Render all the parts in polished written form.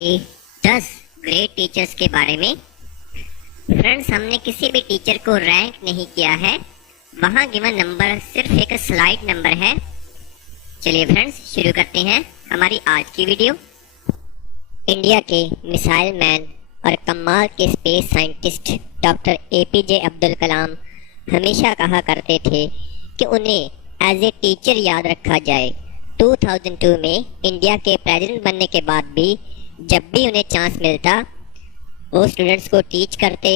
10 great teachers के बारे में। फ्रेंड्स, हमने किसी भी टीचर को रैंक नहीं किया है, वहाँ गिवन नंबर सिर्फ एक स्लाइड नंबर है। चलिए फ्रेंड्स, शुरू करते हैं हमारी आज की वीडियो। इंडिया के मिसाइल मैन और कमाल के space scientist doctor APJ Abdul Kalam हमेशा कहा करते थे कि उन्हें एज ए टीचर याद रखा जाए। 2002 में इंडिया के प्रेसिडेंट बनने के बाद भी जब भी उन्हें चांस मिलता वो स्टूडेंट्स को टीच करते।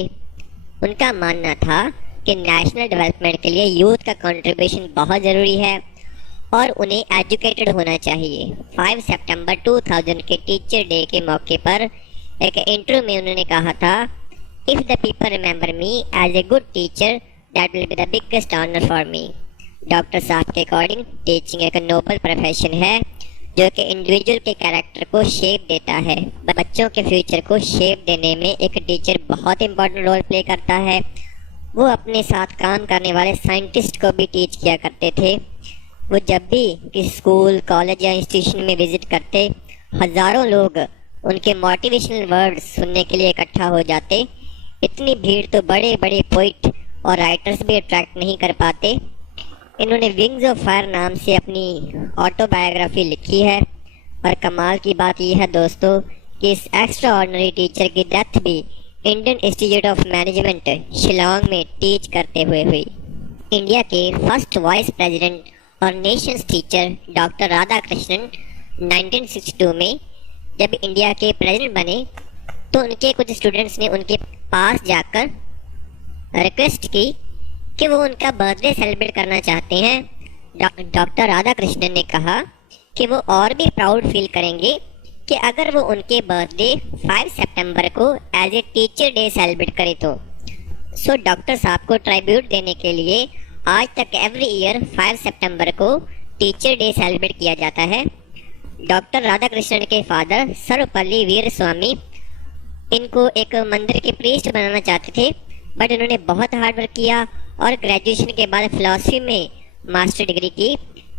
उनका मानना था कि नेशनल डेवलपमेंट के लिए यूथ का कंट्रीब्यूशन बहुत ज़रूरी है और उन्हें एजुकेटेड होना चाहिए। 5 सितंबर 2000 के टीचर डे के मौके पर एक इंटरव्यू में उन्होंने कहा था, if the people remember me as a good teacher that will be the biggest honour for me. Doctor साहब के अकॉर्डिंग टीचिंग एक नोबल प्रोफेशन है जो कि इंडिविजुअल के कैरेक्टर को शेप देता है। बच्चों के फ्यूचर को शेप देने में एक टीचर बहुत इंपॉर्टेंट रोल प्ले करता है। वो अपने साथ काम करने वाले साइंटिस्ट को भी टीच किया करते थे। वो जब भी किसी स्कूल, कॉलेज या इंस्टीट्यूशन में विजिट करते, हज़ारों लोग उनके मोटिवेशनल वर्ड्स सुनने के लिए इकट्ठा हो जाते। इतनी भीड़ तो बड़े बड़े पोइट और राइटर्स भी अट्रैक्ट नहीं कर पाते। इन्होंने विंग्स ऑफ फायर नाम से अपनी ऑटोबायोग्राफी लिखी है और कमाल की बात यह है दोस्तों कि इस एक्स्ट्रा ऑर्डिनरी टीचर की डेथ भी Indian institute of management Shillong में टीच करते हुए हुई। इंडिया के फर्स्ट वाइस प्रेसिडेंट और नेशंस टीचर डॉक्टर राधाकृष्णन 1962 में जब इंडिया के प्रेसिडेंट बने तो उनके कुछ स्टूडेंट्स ने उनके पास जाकर रिक्वेस्ट की कि वो उनका बर्थडे सेलिब्रेट करना चाहते हैं। डॉक्टर राधाकृष्णन ने कहा कि वो और भी प्राउड फील करेंगे कि अगर वो उनके बर्थडे 5 सितंबर को as a teacher day celebrate करें तो। सो डॉक्टर साहब को ट्राइब्यूट देने के लिए आज तक एवरी ईयर 5 सितंबर को टीचर डे सेलिब्रेट किया जाता है। डॉक्टर राधाकृष्णन के फादर सर्वपल्ली वीर स्वामी इनको एक मंदिर के प्रीस्ट बनाना चाहते थे, बट इन्होंने बहुत हार्ड वर्क किया और ग्रेजुएशन के बाद फिलॉसफी में मास्टर डिग्री की।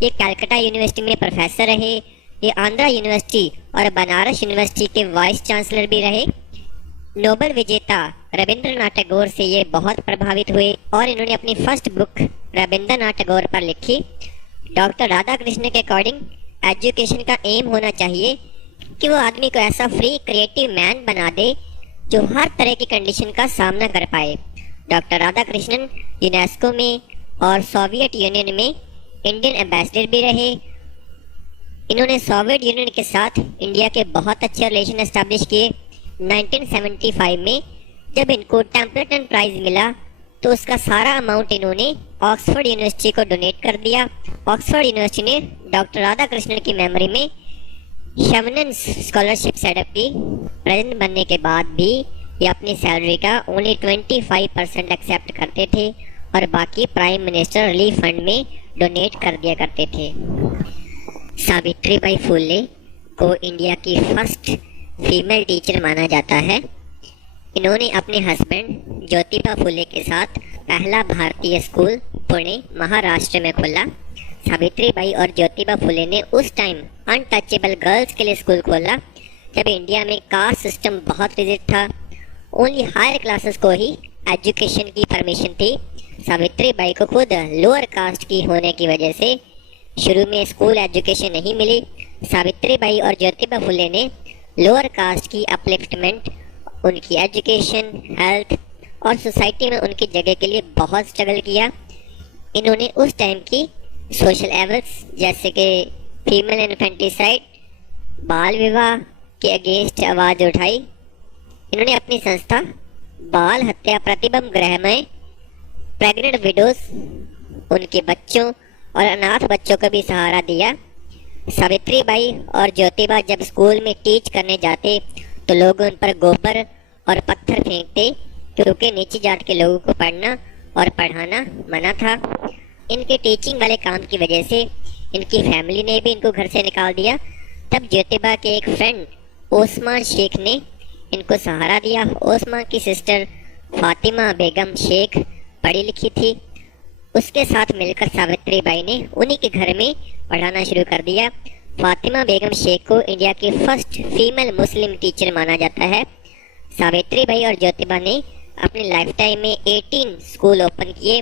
ये कलकत्ता यूनिवर्सिटी में प्रोफेसर रहे, ये आंध्रा यूनिवर्सिटी और बनारस यूनिवर्सिटी के वाइस चांसलर भी रहे। नोबेल विजेता रविंद्रनाथ टैगोर से ये बहुत प्रभावित हुए और इन्होंने अपनी फर्स्ट बुक रविंद्रनाथ टैगोर पर लिखी। डॉक्टर राधाकृष्णन के अकॉर्डिंग एजुकेशन का एम होना चाहिए कि वो आदमी को ऐसा फ्री क्रिएटिव मैन बना दे जो हर तरह की कंडीशन का सामना कर पाए। डॉक्टर राधाकृष्णन यूनेस्को में और सोवियत यूनियन में इंडियन एम्बेसडर भी रहे। इन्होंने सोवियत यूनियन के साथ इंडिया के बहुत अच्छे रिलेशन एस्टैब्लिश किए। 1975 में जब इनको टेम्पल्टन प्राइज मिला तो उसका सारा अमाउंट इन्होंने ऑक्सफोर्ड यूनिवर्सिटी को डोनेट कर दिया। ऑक्सफोर्ड यूनिवर्सिटी ने डॉक्टर राधाकृष्णन की मेमोरी में शमनन स्कॉलरशिप सेटअप की। प्रेसिडेंट बनने के बाद भी ये अपनी सैलरी का ओनली 25% एक्सेप्ट करते थे और बाकी प्राइम मिनिस्टर रिलीफ फंड में डोनेट कर दिया करते थे। सावित्रीबाई फुले को इंडिया की फर्स्ट फीमेल टीचर माना जाता है। इन्होंने अपने हस्बैंड ज्योतिबा फुले के साथ पहला भारतीय स्कूल पुणे महाराष्ट्र में खोला। सावित्रीबाई और ज्योतिबा फुले ने उस टाइम अनटचेबल गर्ल्स के लिए स्कूल खोला जब इंडिया में कास्ट सिस्टम बहुत रिजिड था। ओनली हायर क्लासेस को ही एजुकेशन की परमिशन थी। सावित्रीबाई को खुद लोअर कास्ट की होने की वजह से शुरू में स्कूल एजुकेशन नहीं मिली। सावित्रीबाई और ज्योतिबा फुले ने लोअर कास्ट की अपलिफ्टमेंट, उनकी एजुकेशन, हेल्थ और सोसाइटी में उनकी जगह के लिए बहुत स्ट्रगल किया। इन्होंने उस टाइम की सोशल एवल्स जैसे कि फीमेल इन्फेंटिसाइड, बाल विवाह के अगेंस्ट आवाज़ उठाई। इन्होंने अपनी संस्था बाल हत्या प्रतिबंध गृह में प्रेग्नेंट विडोज, उनके बच्चों और अनाथ बच्चों को भी सहारा दिया। सावित्रीबाई और ज्योतिबा जब स्कूल में टीच करने जाते तो लोग उन पर गोबर और पत्थर फेंकते क्योंकि नीची जात के लोगों को पढ़ना और पढ़ाना मना था। इनके टीचिंग वाले काम की वजह से इनकी फैमिली ने भी इनको घर से निकाल दिया। तब ज्योतिबा के एक फ्रेंड ओस्मान शेख ने इनको सहारा दिया। ओस्मान की सिस्टर फातिमा बेगम शेख पढ़ी लिखी थी। उसके साथ मिलकर सावित्रीबाई ने उन्हीं के घर में पढ़ाना शुरू कर दिया। फातिमा बेगम शेख को इंडिया की फर्स्ट फीमेल मुस्लिम टीचर माना जाता है। सावित्री बाई और ज्योतिबा ने अपनी लाइफ टाइम में 18 स्कूल ओपन किए।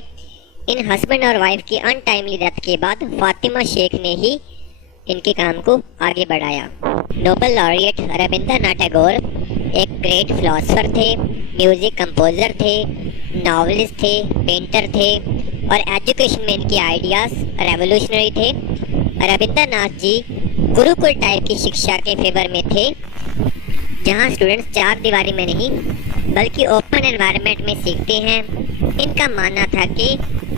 इन हस्बैंड और वाइफ की अनटाइमली डेथ के बाद फातिमा शेख ने ही इनके काम को आगे बढ़ाया। नोबेल लॉरिएट रविंद्रनाथ टैगोर एक ग्रेट फिलोसोफर थे, म्यूजिक कंपोजर थे, नॉवेलिस्ट थे, पेंटर थे और एजुकेशन में इनके आइडियाज रेवोल्यूशनरी थे। रविंद्रनाथ जी गुरुकुल टाइप की शिक्षा के फेवर में थे, जहां स्टूडेंट्स चार दीवारी में नहीं बल्कि ओपन एनवायरनमेंट में सीखते हैं। इनका मानना था कि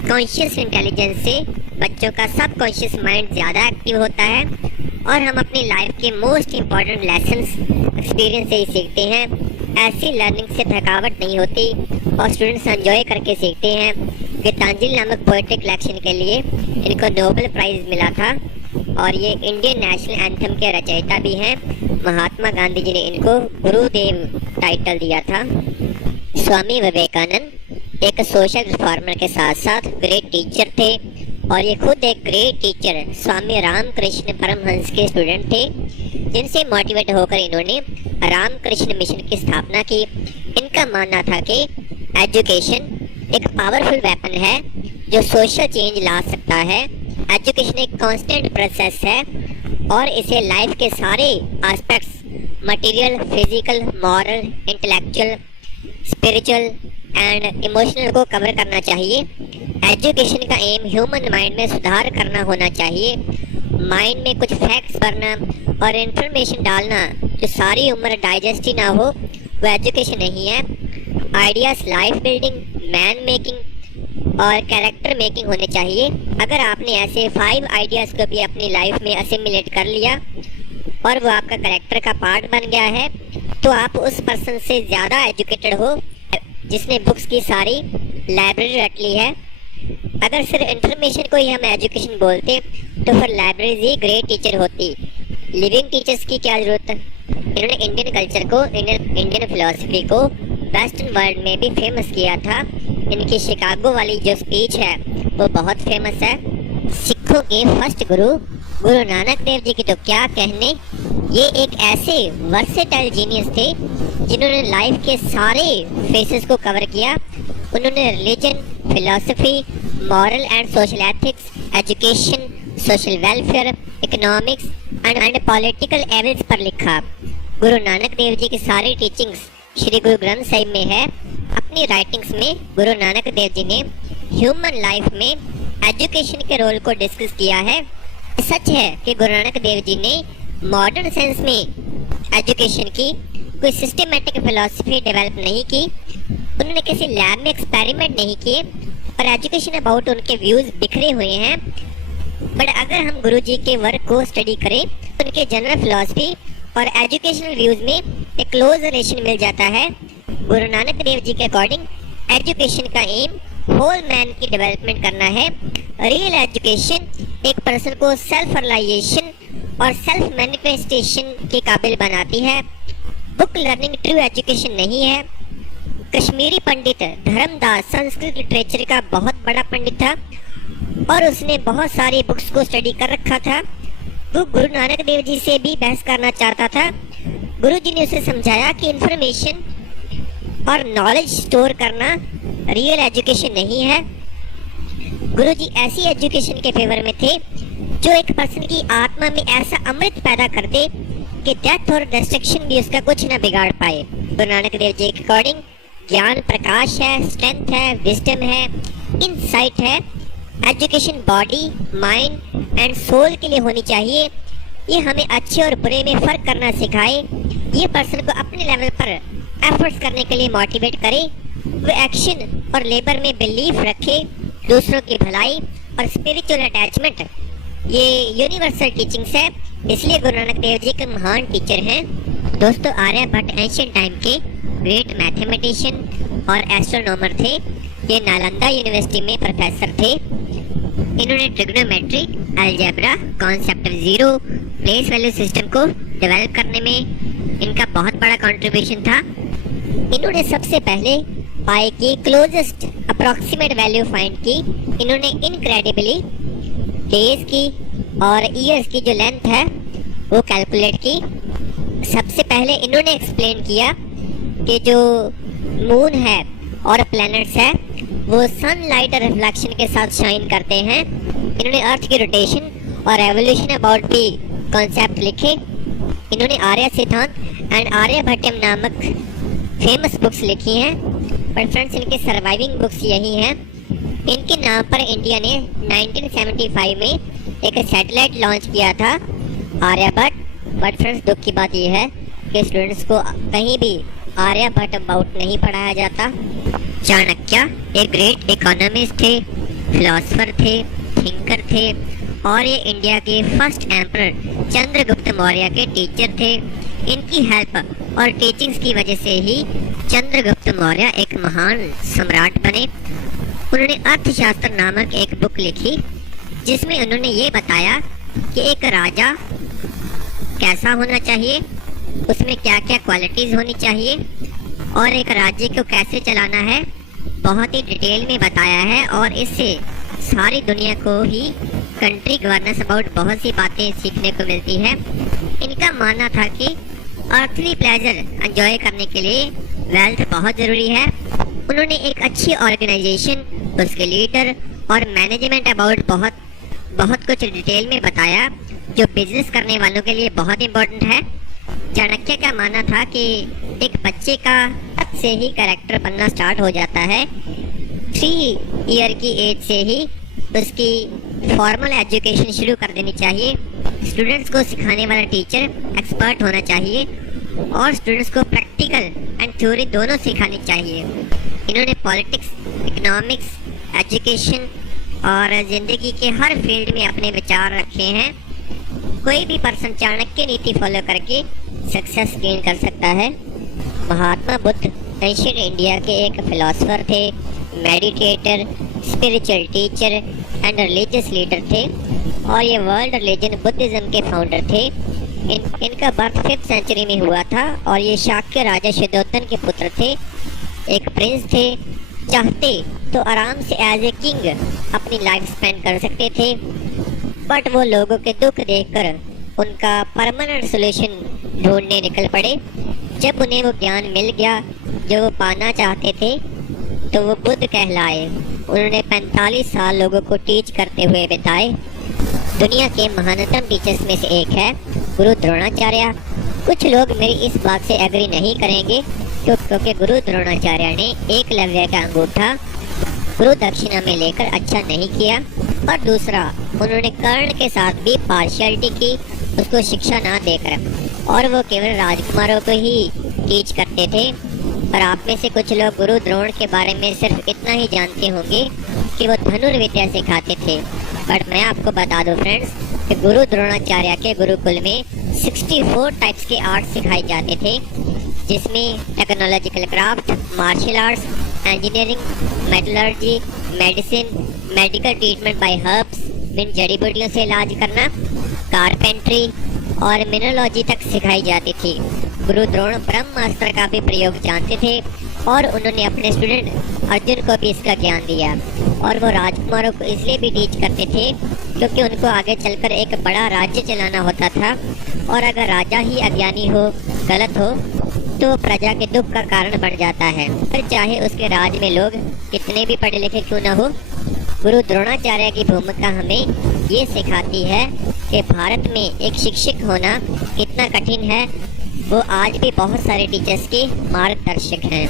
कॉन्शियस इंटेलिजेंस से बच्चों का सबकॉन्शियस माइंड ज़्यादा एक्टिव होता है और हम अपनी लाइफ के मोस्ट इम्पॉर्टेंट लेसन्स एक्सपीरियंस से ही सीखते हैं। ऐसी लर्निंग से थकावट नहीं होती और स्टूडेंट्स एंजॉय करके सीखते हैं। गीतांजलि नामक पोएट्री कलेक्शन के लिए इनको नोबेल प्राइज़ मिला था और ये इंडियन नेशनल एंथम के रचयिता भी हैं। महात्मा गांधी जी ने इनको गुरुदेव टाइटल दिया था। स्वामी विवेकानंद एक सोशल रिफॉर्मर के साथ साथ ग्रेट टीचर थे और ये खुद एक ग्रेट टीचर स्वामी रामकृष्ण परमहंस के स्टूडेंट थे, जिनसे मोटिवेट होकर इन्होंने रामकृष्ण मिशन की स्थापना की। इनका मानना था कि एजुकेशन एक पावरफुल वेपन है जो सोशल चेंज ला सकता है। एजुकेशन एक कांस्टेंट प्रोसेस है और इसे लाइफ के सारे aspects material, physical, moral, intellectual, spiritual and emotional को कवर करना चाहिए। एजुकेशन का एम ह्यूमन माइंड में सुधार करना होना चाहिए। माइंड में कुछ फैक्ट्स भरना और इंफॉर्मेशन डालना जो सारी उम्र डाइजेस्ट ही ना हो, वो एजुकेशन नहीं है। Ideas life building, man making और कैरेक्टर मेकिंग होने चाहिए। अगर आपने ऐसे 5 आइडियाज को भी अपनी लाइफ में असिमिलेट कर लिया और वो आपका कैरेक्टर का पार्ट बन गया है, तो आप उस पर्सन से ज़्यादा एजुकेटेड हो जिसने बुक्स की सारी लाइब्रेरी रट ली है। अगर सिर्फ इंफॉर्मेशन को ही हम एजुकेशन बोलते तो फिर लाइब्रेरी ही ग्रेट टीचर होती। लिविंग टीचर्स की क्या ज़रूरत है। इन्होंने इंडियन कल्चर को, इंडियन फिलॉसफी को वेस्टर्न वर्ल्ड में भी फेमस किया था। इनकी शिकागो वाली जो स्पीच है वो बहुत फेमस है। सिखों के फर्स्ट गुरु गुरु नानक देव जी की तो क्या कहने, ये एक ऐसे वर्सेटाइल जीनियस थे जिन्होंने लाइफ के सारे फेसेस को कवर किया। उन्होंने religion, philosophy, moral and social ethics, education, social welfare, economics and political evils पर लिखा। गुरु नानक देव जी की सारी टीचिंग्स श्री गुरु ग्रंथ साहिब में है। अपनी राइटिंग्स में गुरु नानक देव जी ने ह्यूमन लाइफ में एजुकेशन के रोल को डिस्कस किया है। सच है कि गुरु नानक देव जी ने मॉडर्न सेंस में एजुकेशन की कोई सिस्टमेटिक फिलॉसफी डेवलप नहीं की। उन्होंने किसी लैब में एक्सपेरिमेंट नहीं किए और एजुकेशन अबाउट उनके व्यूज बिखरे हुए हैं। बट अगर हम गुरु जी के वर्क को स्टडी करें तो उनके जनरल फिलॉसफी और एजुकेशनल व्यूज में एक क्लोज रिलेशन मिल जाता है। गुरु नानक देव जी के अकॉर्डिंग एजुकेशन का एम होल मैन की डेवलपमेंट करना है। रियल एजुकेशन एक पर्सन को सेल्फ रियलाइजेशन और सेल्फ मैनिफेस्टेशन के काबिल बनाती है। बुक लर्निंग ट्रू एजुकेशन नहीं है। कश्मीरी पंडित धर्मदास संस्कृत लिटरेचर का बहुत बड़ा पंडित था और उसने बहुत सारी बुक्स को स्टडी कर रखा था। वो गुरु नानक देव जी से भी बहस करना चाहता था। गुरु जी ने उसे समझाया कि इंफॉर्मेशन और नॉलेज स्टोर करना रियल एजुकेशन नहीं है। गुरु जी ऐसी एजुकेशन के फेवर में थे जो एक पर्सन की आत्मा में ऐसा अमृत पैदा कर दे कि डेथ और डिस्ट्रक्शन भी उसका कुछ न बिगाड़ पाए। गुरु नानक देव जी के अकॉर्डिंग ज्ञान प्रकाश है, स्ट्रेंथ है, विजडम है, इनसाइट है। Education body, mind and soul के लिए होनी चाहिए। ये हमें अच्छे और बुरे में फर्क करना सिखाए। ये पर्सन को अपने लेवल पर एफर्ट्स करने के लिए मोटिवेट करे। वो एक्शन और लेबर में बिलीफ रखे, दूसरों की भलाई और स्पिरिचुअल अटैचमेंट ये यूनिवर्सल टीचिंग्स है। इसलिए गुरु नानक देव जी के महान टीचर हैं। दोस्तों, आर्यभट्ट एंशिएंट टाइम के ग्रेट मैथमेटिशियन और एस्ट्रोनॉमर थे। ये नालंदा यूनिवर्सिटी में प्रोफेसर थे। इन्होंने trigonometry, algebra, concept of zero, place value system को डेवलप करने में इनका बहुत बड़ा कंट्रीब्यूशन था। इन्होंने सबसे पहले पाई की क्लोजेस्ट अप्रॉक्सीमेट वैल्यू फाइंड की। इन्होंने इनक्रेडिबली डेज की और ईयर्स की जो लेंथ है वो कैलकुलेट की। सबसे पहले इन्होंने एक्सप्लेन किया कि जो मून है और प्लैनेट्स है वो सनलाइट और रिफ्लेक्शन के साथ शाइन करते हैं। इन्होंने अर्थ की रोटेशन और एवोल्यूशन अबाउट भी कॉन्सेप्ट लिखे। इन्होंने आर्य सिद्धांत एंड आर्यभट्टम नामक फेमस बुक्स लिखी हैं। पर फ्रेंड्स इनकी सर्वाइविंग बुक्स यही हैं। इनके नाम पर इंडिया ने 1975 में एक सैटेलाइट लॉन्च किया था, आर्यभट्ट। बट फ्रेंड्स दुख की बात यह है कि स्टूडेंट्स को कहीं भी आर्यभट्ट अबाउट नहीं पढ़ाया जाता। चाणक्य एक ग्रेट इकोनॉमिस्ट थे, फिलोसफर थे, थिंकर थे और ये इंडिया के फर्स्ट एम्परर चंद्रगुप्त मौर्य के टीचर थे। इनकी हेल्प और टीचिंग्स की वजह से ही चंद्रगुप्त मौर्य एक महान सम्राट बने। उन्होंने अर्थशास्त्र नामक एक बुक लिखी जिसमें उन्होंने ये बताया कि एक राजा कैसा होना चाहिए, उसमें क्या क्या क्वालिटीज होनी चाहिए और एक राज्य को कैसे चलाना है, बहुत ही डिटेल में बताया है। और इससे सारी दुनिया को ही कंट्री गवर्नेंस अबाउट बहुत सी बातें सीखने को मिलती है। इनका मानना था कि अर्थली प्लेजर एंजॉय करने के लिए वेल्थ बहुत ज़रूरी है। उन्होंने एक अच्छी ऑर्गेनाइजेशन, उसके लीडर और मैनेजमेंट अबाउट बहुत कुछ डिटेल में बताया जो बिजनेस करने वालों के लिए बहुत इम्पोर्टेंट है। चाणक्य का मानना था कि एक बच्चे का तब से ही कैरेक्टर बनना स्टार्ट हो जाता है। 3 ईयर की एज से ही उसकी फॉर्मल एजुकेशन शुरू कर देनी चाहिए। स्टूडेंट्स को सिखाने वाला टीचर एक्सपर्ट होना चाहिए और स्टूडेंट्स को प्रैक्टिकल एंड थ्योरी दोनों सिखानी चाहिए। इन्होंने पॉलिटिक्स, इकोनॉमिक्स, एजुकेशन और ज़िंदगी के हर फील्ड में अपने विचार रखे हैं। कोई भी पर्सन चाणक्य नीति फॉलो करके सक्सेस गेन कर सकता है। महात्मा बुद्ध एंशिएंट इंडिया के एक फिलोसफर थे, meditator, spiritual teacher and religious leader थे और ये वर्ल्ड रिलीजन बुद्धिज्म के फाउंडर थे। इनका बर्थ 5th सेंचुरी में हुआ था और ये शाक्य राजा शुद्धोधन के पुत्र थे, एक प्रिंस थे। चाहते तो आराम से एज ए किंग अपनी लाइफ स्पेंड कर सकते थे, बट वो लोगों के दुख देखकर उनका परमानेंट सोल्यूशन ढूंढने निकल पड़े। जब उन्हें वो ज्ञान मिल गया जो वो पाना चाहते थे तो वो बुद्ध कहलाए। उन्होंने 45 साल लोगों को टीच करते हुए बिताए। दुनिया के महानतम टीचर्स में से एक है गुरु द्रोणाचार्य। कुछ लोग मेरी इस बात से एग्री नहीं करेंगे क्योंकि गुरु द्रोणाचार्य ने एकलव्य का अंगूठा गुरु दक्षिणा में लेकर अच्छा नहीं किया और दूसरा उन्होंने कर्ण के साथ भी पार्शियलिटी की, उसको शिक्षा ना देकर, और वो केवल राजकुमारों को ही टीच करते थे। और आप में से कुछ लोग गुरु द्रोण के बारे में सिर्फ इतना ही जानते होंगे कि वो धनुर्विद्या सिखाते थे। बट मैं आपको बता दूं फ्रेंड्स कि गुरु द्रोणाचार्य के गुरुकुल में 64 टाइप्स के आर्ट सिखाए जाते थे, जिसमें technological craft, martial arts, engineering, metallurgy, medicine, medical treatment by herbs, इन जड़ी बूटियों से इलाज करना, कारपेंट्री और मिनरोलॉजी तक सिखाई जाती थी। गुरु द्रोण ब्रह्मास्त्र का भी प्रयोग जानते थे और उन्होंने अपने स्टूडेंट अर्जुन को भी इसका ज्ञान दिया। और वो राजकुमारों को इसलिए भी टीच करते थे क्योंकि उनको आगे चलकर एक बड़ा राज्य चलाना होता था और अगर राजा ही अज्ञानी हो, गलत हो, तो प्रजा के दुख का कारण बन जाता है। फिर चाहे उसके राज में लोग कितने भी पढ़े लिखे क्यों न हो। गुरु द्रोणाचार्य की भूमिका हमें ये सिखाती है कि भारत में एक शिक्षक होना कितना कठिन है। वो आज भी बहुत सारे टीचर्स के मार्गदर्शक हैं।